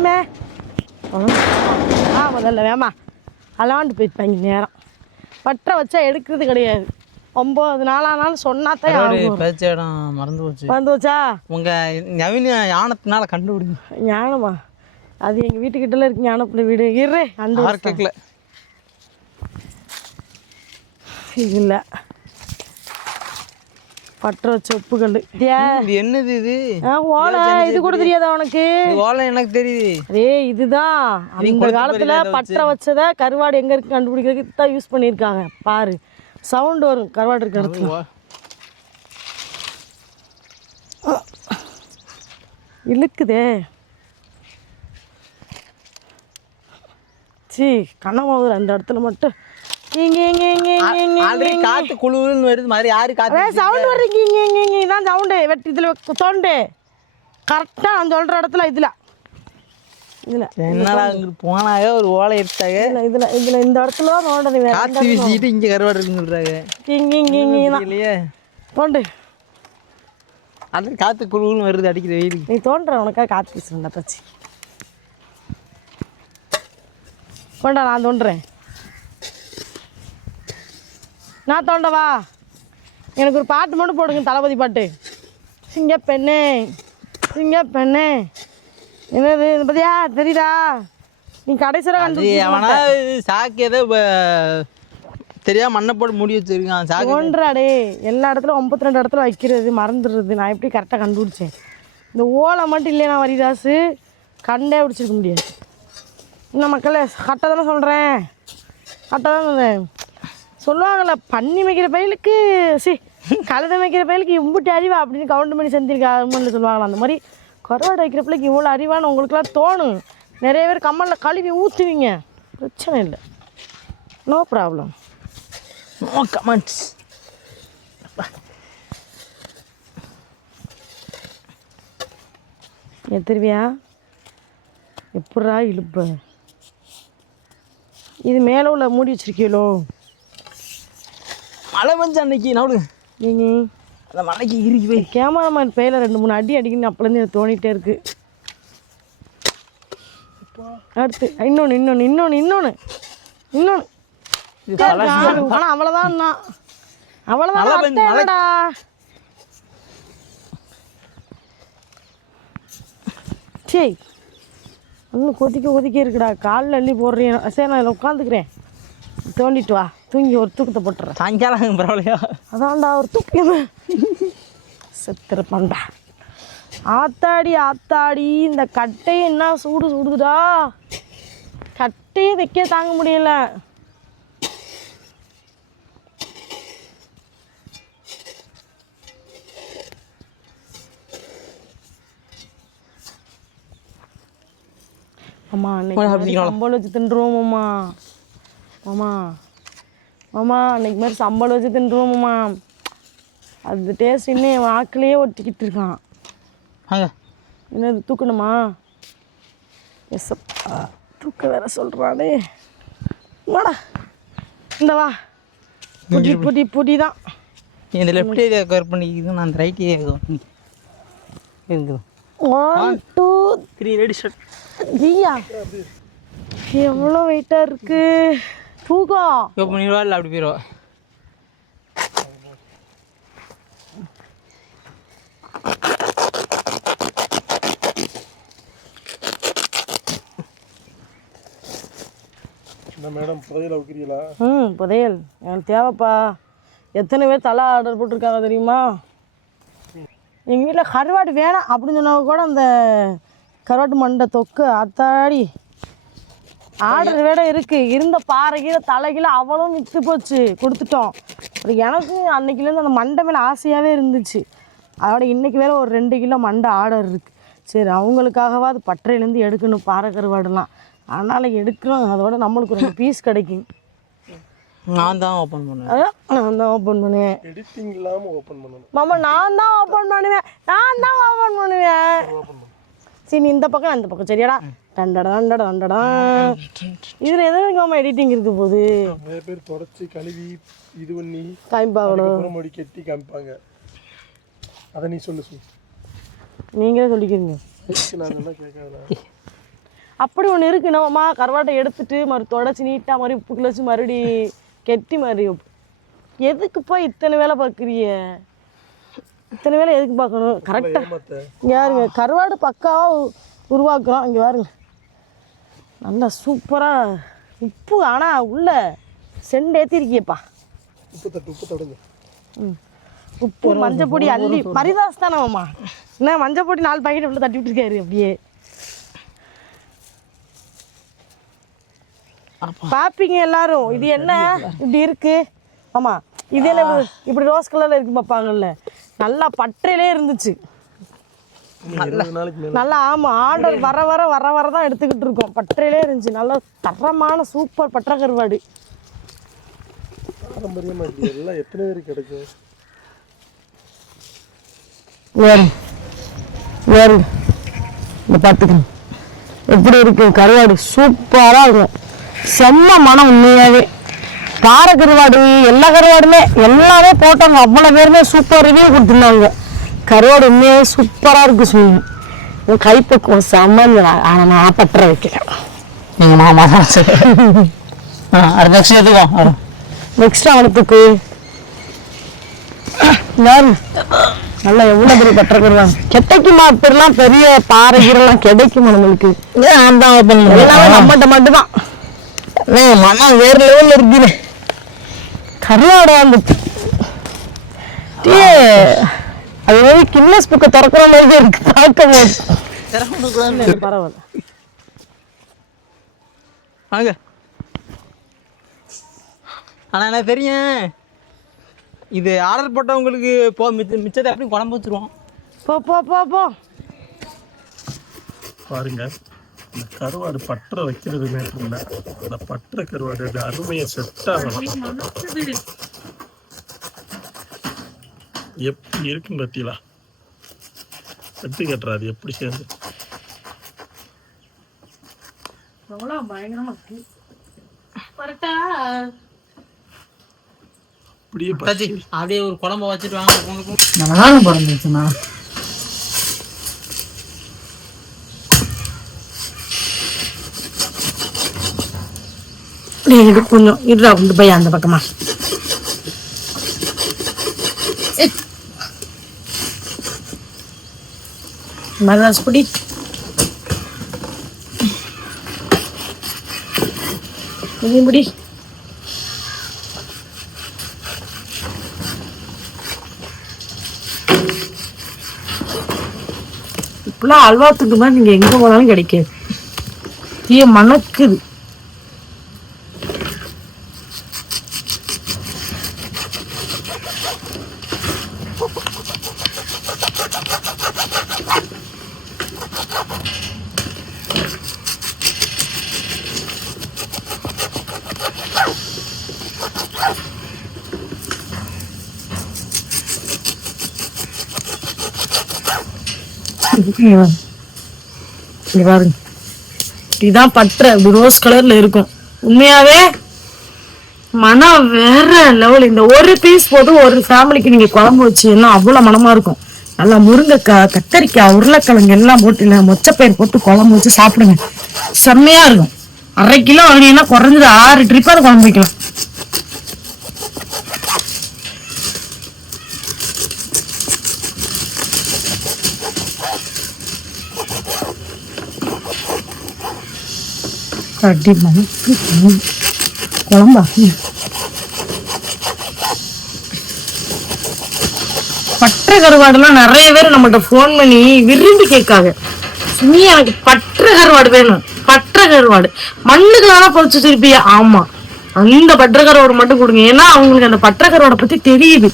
அம்மே முதல்ல வேமா அலாண்டு போயிருப்பாங்க நேரம் பற்ற வச்சா எடுக்கிறது கிடையாது 9 நாளானாலும் சொன்னாத்தான் இடம் மறந்து வச்சா உங்கள் நவீன ஞானத்தினால கண்டுபிடிங்க. ஞானமா அது எங்கள் வீட்டுக்கிட்டலாம் இருக்கு ஞானப்புள்ள வீடு இரு அந்த கேட்கல இது இல்லை பற்ற வச்ச உப்புக்கல் என்னது இது ஓலை இது கூட தெரியாதா உனக்கு? ஓலை எனக்கு தெரியுது. இதுதான் அந்த காலத்துல பற்ற வச்சத கருவாடு எங்க இருக்கு கண்டுபிடிக்கிறதுக்கு தான் யூஸ் பண்ணியிருக்காங்க. பாரு சவுண்ட் வரும் கருவாடு இருக்க இடத்துல. இழுக்குதே சி கண்ணமாவது அந்த இடத்துல மட்டும் காத்து குழுன்னு வருது மாதிரி யாரு காத்து சவுண்ட் வருது இதான் சவுண்டு வெட்டி இதில் தோண்டு கரெக்டாக நான் சொல்கிற இடத்துல இதில் என்னடா போனாங்க ஒரு ஓலை எடுத்தாங்க இதில் இந்த இடத்துல தோண்டது காற்று வீசிக்கிட்டு இங்கே கருவாடு இருக்குன்னு சொல்கிறாங்க. இல்லையே தோண்டு அது காற்று குழுன்னு வருது அடிக்கிற வெயில். நீ தோன்ற உனக்காக காற்று வீசுறா பச்சி கொண்டா நான் தோன்றேன். நான் தோண்டவா எனக்கு ஒரு பாட்டு மட்டும் போடுங்க தளபதி பாட்டு. சிங்க பெண்ணே சிங்க பெண்ணே என்னது பத்தியா தெரியுதா நீ கடைசியில் சாக்கு ஏதோ தெரியாம மண்ணை போட்டு மூடி வச்சிருக்கான் சாக்கு ஒன்றாடே எல்லா இடத்துல 52 இடத்துல வைக்கிறது மறந்துடுறது. நான் எப்படி கரெக்டாக கண்டுபிடிச்சேன். இந்த ஓலை மட்டும் இல்லையா நான் வரிதாசு கண்டே பிடிச்சிருக்க முடியாது. இன்னும் மக்களே கரெக்டாக தானே சொல்கிறேன் கரெக்டாக தான் சொல்கிறேன். சொல்லுவாங்கள்ல பண்ணி வைக்கிற பயிலுக்கு கழுத வைக்கிற பயிலுக்கு இம்புட்டு அறிவா அப்படின்னு கவுண்ட் பண்ணி செஞ்சிருக்காங்கன்னு சொல்லுவாங்களா. அந்த மாதிரி கருவாடு வைக்கிற பிள்ளைக்கு இவ்வளோ அறிவான்னு உங்களுக்குலாம் தோணும். நிறைய பேர் கம்மலில் கழுவி ஊற்றுவீங்க, பிரச்சனை இல்லை, நோ ப்ராப்ளம், நோ கமெண்ட்ஸ். எத்திருவியா எப்படா இழுப்ப இது மேலே உள்ள மூடி வச்சிருக்கீங்களோ? மழை பெஞ்சு அன்னைக்கு நவடு நீங்கள் அந்த மழைக்கு இறுக்கி போய் கேமராமேன் பையில 2-3 அடி அடிக்கணும் அப்போலேருந்து எனக்கு தோணிகிட்டே இருக்கு. அடுத்து இன்னொன்று ஆனால் அவ்வளோதான் அவ்வளோதான்டா. சரி இன்னும் கொதிக்க இருக்குடா. காலில் அள்ளி போடுறேன். சரி நான் இதில் உட்காந்துக்கிறேன். தோண்டிட்டு வா, தூங்கி ஒரு தூக்கத்தை போட்டுறேன். சாயங்காலம் பரவாயில்லையா? அதான்டா ஒரு தூக்கம் செத்துருப்பான்டா. ஆத்தாடி இந்த கட்டையை என்ன சுடுதுடா. கட்டையே வைக்க தாங்க முடியல. அம்மா அன்னைக்கு சம்பளம் வச்சு தின்றுவோம். மாமா அன்னைக்கு மாதிரி சம்பளம் வச்சு தின்றுவோம்மா. அது டேஸ்ட் இன்னும் என் வாக்கிலேயே ஒட்டிக்கிட்டு இருக்கான். என்னது தூக்கணுமா? எஸ் தூக்க வேற சொல்கிறானே. வாடா இந்த வா பொடி தான். இந்த லெஃப்ட் ஏரியா கவர் பண்ணிக்கிது, நான் அந்த ரைட் ஏரியா கவர் பண்ணி இருக்குது. 1 2 3 ரெடி ஷர்ட். ஐயா எவ்வளோ வெயிட்டாக இருக்கு. தூக்கம் இப்போ பண்ணிடுவா இல்லை அப்படி போயிடுவா. மேடம் புதையல் வைக்கிறீங்களா? புதையல் எனக்கு தேவைப்பா. எத்தனை பேர் தலை ஆர்டர் போட்டிருக்காங்க தெரியுமா? எங்கள் வீட்டில் கருவாடு வேணாம் அப்படின்னு சொன்னவங்க கூட அந்த கருவாட்டு மண்டை தொக்கு அத்தாடி ஆர்டர் வேட இருக்குது. இருந்த பாறைகீழ தலைகீழ அவ்வளவும் விற்று போச்சு, கொடுத்துட்டோம். அப்புறம் எனக்கு அன்னைக்குலேருந்து அந்த மண்டை மேலே ஆசையாகவே இருந்துச்சு. அதோட இன்றைக்கி வேறு ஒரு 2 கிலோ மண்டை ஆர்டர் இருக்குது. சரி அவங்களுக்காகவா அது பட்டறையிலேருந்து எடுக்கணும் பாறை கருவாடுலாம், அதனால் எடுக்கிறோம். அதோட நம்மளுக்கு 2 பீஸ் கிடைக்கும். நான் தான் ஓப்பன் பண்ணுவேன். நான் தான் ஓப்பன் பண்ணுவேன். எடிட்டிங் இல்லாமல் ஓப்பன் பண்ணணும் மாமா. நான் தான் ஓப்பன் பண்ணுவேன். சரி நீ இந்த பக்கம் அந்த பக்கம் சரியாடா. டண்டடா இதில் எதுவும் மாமா எடிட்டிங் இருக்க போகுது. நிறைய பேர் தொடச்சி கழுவி இது பண்ணி காமிப்பாங்களோ மடி கட்டி காமிப்பாங்க. அதை நீ சொல்லு நீங்களே சொல்லிக்கிறீங்க. நான் நல்லா கேட்காத. அப்படி ஒன்று இருக்கு. நம்மம்மா கருவாட்டை எடுத்துட்டு தொடச்சி நீட்டாக மாதிரி உப்புக்குள்ள வச்சு மறுபடி கெட்டி மாதிரி. எதுக்குப்பா இத்தனை வேலை பார்க்குறிய? இத்தனை வேலை எதுக்கு பார்க்கணும்? கரெக்டாக இங்கே பாருங்க, கருவாடு பக்காவாக உருவாக்குறோம். இங்கே பாருங்க, நல்லா சூப்பராக உப்பு. ஆனால் உள்ள செண்டு ஏற்றிருக்கியப்பா. உப்பு மஞ்சள் பொடி அள்ளி பரிதாஸ் தானேம்மா. என்ன மஞ்சள் பொடி 4 பாக்கெட் உள்ள தட்டி விட்டுருக்காரு அப்படியே. பார்ப்பீங்க எல்லாரும், இது என்ன இப்படி இருக்கு? ஆமாம், இது என்ன இப்படி ரோஸ் கலரில் இருக்கு பார்ப்பாங்கல்ல. நல்லா பற்றையிலே இருந்துச்சு நல்லா. ஆமாம், ஆர்டர் வர வர வர வர தான் எடுத்துக்கிட்டு இருக்கோம். பற்றையிலே இருந்துச்சு, நல்லா தரமான சூப்பர் பற்றை கருவாடு. எத்தனை பேருக்கு கிடைக்கும்? பார்த்துக்கணும் எப்படி இருக்கு கருவாடு. சூப்பராக இருக்கும், செம்ம மனம். உண்மையாகவே பாறை கருவாடு, எல்லா கருவாடுமே எல்லாமே போட்டாங்க. அவ்வளோ பேருமே சூப்பர் ரிவ்யூ கொடுத்துருந்தாங்க. கருவாடு உண்மையாகவே சூப்பராக இருக்கு. சொல்லுங்க கைப்பக்குவம் செம்ம. ஆனால் நான் பற்ற வைக்கிறேன். நீங்கள் மாமா நெக்ஸ்ட் எதுக்கும் நெக்ஸ்ட் அவனுக்கு நல்லா எவ்வளோ பெரிய பற்ற கருவாங்க கிடைக்குமா? இப்பெல்லாம் பெரிய பாறைகள்லாம் கிடைக்குமா நம்மளுக்கு? எல்லாமே நம்மகிட்ட மட்டும்தான். மனம் வேற லெவலில் இருக்குது கருவாடு. அந்த அது மாதிரி கின்னஸ் புக்கை திறக்கிற மாதிரி இருக்கு பார்க்கும் போது. பரவாயில்ல வாங்க. ஆனால் எனக்கு தெரியும், இது ஆர்டர் போட்டவங்களுக்கு மிச்சத்தை எப்படி குழம்பு வச்சுருவோம். போ போ போ போ. பாருங்க, இந்த கருவாடு பற்ற வைக்கிறது மேட்டர் இல்லை, அந்த பற்ற கருவாடு அருமையை செட் ஆகணும். எப்படி இருக்குன்னு பார்த்தீங்களா? கட்டு கட்டுறாது எப்படி சேர்ந்து பயங்கரமா அப்படியே ஒரு குழம்பு வச்சுட்டு வாங்க. நல்லா பிறந்துச்சுண்ணா. கொஞ்சம் இருடா கொண்டு போய் அந்த பக்கமா. மதாஸ் பொடி முடி. இப்பெல்லாம் அல்வாத்துக்கு மாதிரி நீங்க எங்க போனாலும் கிடைக்காது. தீய மணக்குது. இதுதான் பற்ற ரோஸ் கலர்ல இருக்கும். உண்மையாவே மனம் வேற லெவல். இந்த ஒரு பீஸ் போட்டு ஒரு ஃபேமிலிக்கு நீங்க குழம்பு வச்சீங்கன்னா அவ்வளவு மனமா இருக்கும். நல்லா முருங்கைக்காய், கத்தரிக்காய், உருளைக்கிழங்கு எல்லாம் போட்டு மொச்சப்பயிர் போட்டு குழம்பு வச்சு சாப்பிடுங்க, செம்மையா இருக்கும். 1/2 கிலோ வாங்கினீங்கன்னா குறைஞ்சது 6 ட்ரிப்பாவது குழம்பு வைக்கலாம். குழம்பா பற்ற கருவாடுலாம் நிறைய பேர் நம்மகிட்ட போன் பண்ணி விரும்பி கேட்காங்க. நீ எனக்கு பற்ற கருவாடு வேணும், பற்ற கருவாடு மண்ணுக்குலான பொறிச்சு வச்சிருப்பியா? ஆமா, அந்த பற்ற கருவாடு மட்டும் கொடுங்க. ஏன்னா அவங்களுக்கு அந்த பற்ற கருவாடை பத்தி தெரியுது.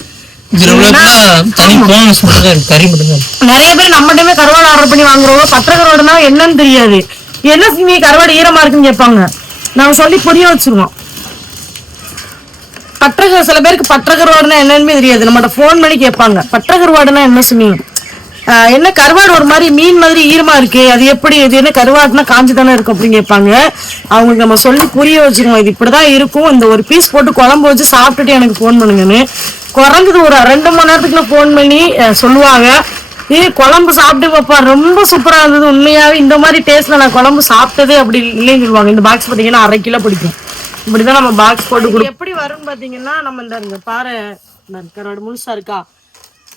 நிறைய பேர் நம்மகிட்டமே கருவாடு ஆர்டர் பண்ணி வாங்குறவங்க பற்ற கருவாடுனா என்னன்னு தெரியாது. என்ன செஞ்சு கருவாடு ஈரமா இருக்குன்னு கேட்பாங்க. நாங்க சொல்லி புரிய வச்சிருவோம். சில பேருக்கு பற்ற கருவாடுனா என்னன்னு தெரியாது. நம்மகிட்ட போன் பண்ணி கேட்பாங்க, பற்ற கருவாடுனா என்ன சொன்னீங்க? என்ன கருவாடு ஒரு மாதிரி மீன் மாதிரி ஈரமா இருக்கு, அது எப்படி? இது என்ன கருவாடுனா காஞ்சி தானே இருக்கும் அப்படின்னு கேட்பாங்க. அவங்களுக்கு நம்ம சொல்லி புரிய வச்சிருவோம், இது இப்படிதான் இருக்கும், இந்த ஒரு பீஸ் போட்டு குழம்பு வச்சு சாப்பிட்டுட்டு எனக்கு போன் பண்ணுங்கன்னு. குறைஞ்சது ஒரு 2 மணி நேரத்துக்குள்ள போன் பண்ணி சொல்லுவாங்க. குழம்பு சாப்பிட்டு பாப்பா, ரொம்ப சூப்பரா இருந்தது உண்மையாவே. இந்த மாதிரி டேஸ்ட்ல நான் குழம்பு சாப்பிட்டதே அப்படி இல்லைன்னு சொல்லுவாங்க. இந்த பாக்ஸ் பாத்தீங்கன்னா 1/2 கிலோ பிடிக்கும். இப்படிதான் நம்ம பாக்ஸ் போட்டு கொடுக்கும். எப்படி வரும்னு பாத்தீங்கன்னா, நம்ம இந்த பாறை கருவாடு முழுசா இருக்கா,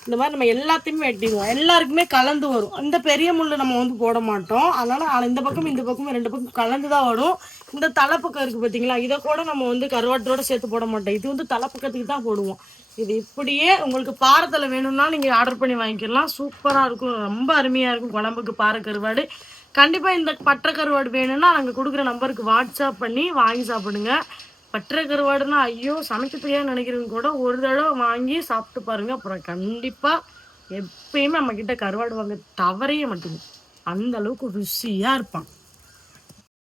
இந்த மாதிரி நம்ம எல்லாத்தையுமே வெட்டிடுவோம். எல்லாருக்குமே கலந்து வரும். இந்த பெரிய முள்ளு நம்ம வந்து போட மாட்டோம். அதனால இந்த பக்கம் இந்த பக்கம் 2 பக்கம் கலந்து தான் வரும். இந்த தலைப்பக்கம் இருக்கு பார்த்தீங்களா, இதை கூட நம்ம வந்து கருவாட்டோட சேர்த்து போட மாட்டோம். இது வந்து தலைப்பக்கத்துக்கு தான் போடுவோம். இது இப்படியே உங்களுக்கு பாரத்தலை வேணும்னா நீங்கள் ஆர்டர் பண்ணி வாங்கிக்கலாம். சூப்பராக இருக்கும், ரொம்ப அருமையாக இருக்கும் குழம்புக்கு பாறை கருவாடு. கண்டிப்பாக இந்த பட்டை கருவாடு வேணும்னா நாங்கள் கொடுக்குற நம்பருக்கு வாட்ஸ்அப் பண்ணி வாங்கி சாப்பிடுங்க. பட்டை கருவாடுனா ஐயோ சமைக்க தெரியாதுன்னு நினைக்கிறவங்க கூட ஒரு தடவை வாங்கி சாப்பிட்டு பாருங்க. அப்புறம் கண்டிப்பாக எப்பயுமே நம்மக்கிட்ட கருவாடு வாங்க தவறையே மாட்டேங்குது. அந்த அளவுக்கு ருசியாக இருப்பான்.